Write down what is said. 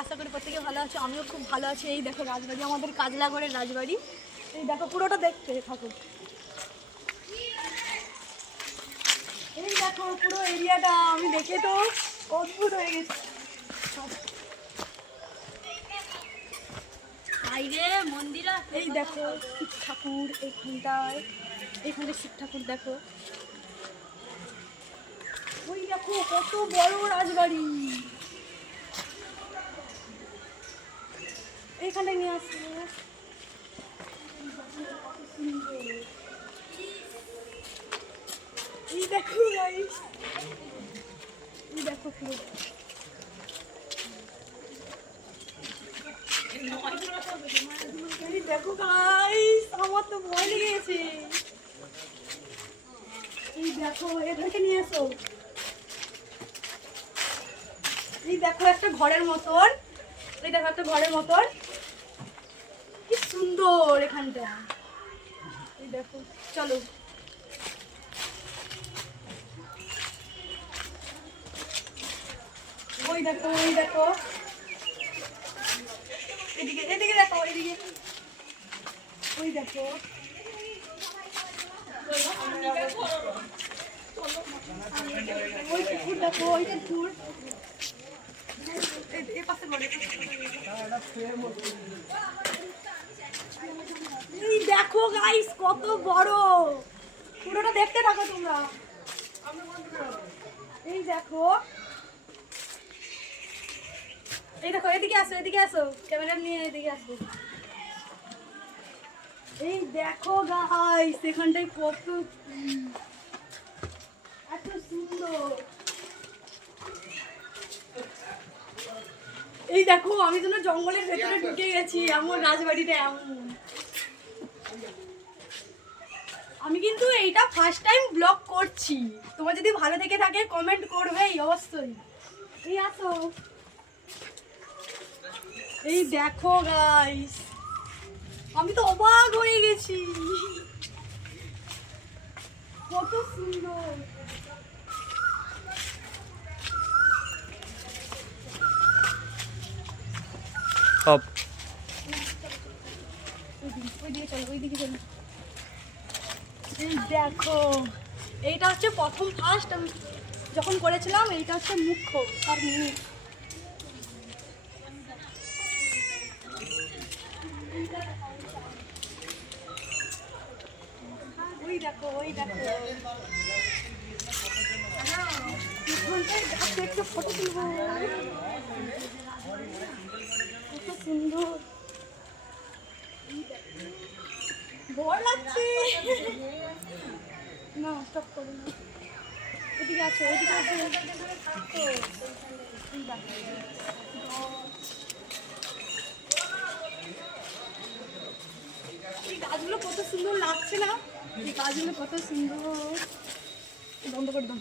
আশা করি প্রত্যেকে ভালো আছে, আমিও খুব ভালো আছি। এই দেখো রাজবাড়ি, আমাদের কাজলাগড়ের রাজবাড়ি। এই দেখো পুরোটা দেখতে থাকো। এই দেখো পুরো এরিয়াটা আমি দেখে তো অদ্ভুত হয়ে গেছি। এই দেখো শিব ঠাকুর এইখানটায়, এইখানে শিব ঠাকুর দেখো। ওই দেখো কত বড় রাজবাড়ি, এইখানে নিয়ে আসবো। এই দেখো গাইস, এই দেখো পুরো এই দেখো গাইস, আমার তো ভয় লেগে গেছে। এই দেখো এদেরকে নিয়ে এসো। এই দেখো একটা ঘরের মতন, এই দেখো একটা ঘরের মতন, কি সুন্দর এখানটা। এই দেখো চলো। ওই দেখো, ওই দেখো, এদিকে এদিকে দেখো, এদিকে ওই দেখো। ওই পুকুর দেখো, ওই পুকুর। এই দেখো গাইস কত বড়, পুরোটা দেখতে থাকো তোমরা। এই দেখো, এই দেখো এদিকে আসো, এদিকে আসো, ক্যামেরা নিয়ে এদিকে আসো। এই দেখো গাইস এখানটায় কত এত সুন্দর। এই দেখো আমি যেন জঙ্গলের ভেতরে ঢুকে গেছি, আমার রাজবাড়িটা এমন। আমি কিন্তু এইটা ফার্স্ট টাইম ব্লগ করছি, তোমার যদি ভালো দেখে থাকে কমেন্ট করবেই অবশ্যই। এই আসো, এই দেখো গাইস, আমি তো অবাক হয়ে গেছি, কত সুন্দর। ওইদিকে চলো, ওইদিকে চলো। এই দেখো এইটা হচ্ছে প্রথম ফার্স্ট আমি যখন করেছিলাম, এইটা হচ্ছে মুখ্য আর মুখ। ওই দেখো, ওই দেখো একটু ফটো তুলবো, কত সুন্দর, ভয় লাগছে না। স্টপ করো না, এদিকে আছো, এদিকে আছো। এই গাছগুলো কত সুন্দর লাগছে না, এই গাছগুলো কত সুন্দর। বন্ধ করে দাও।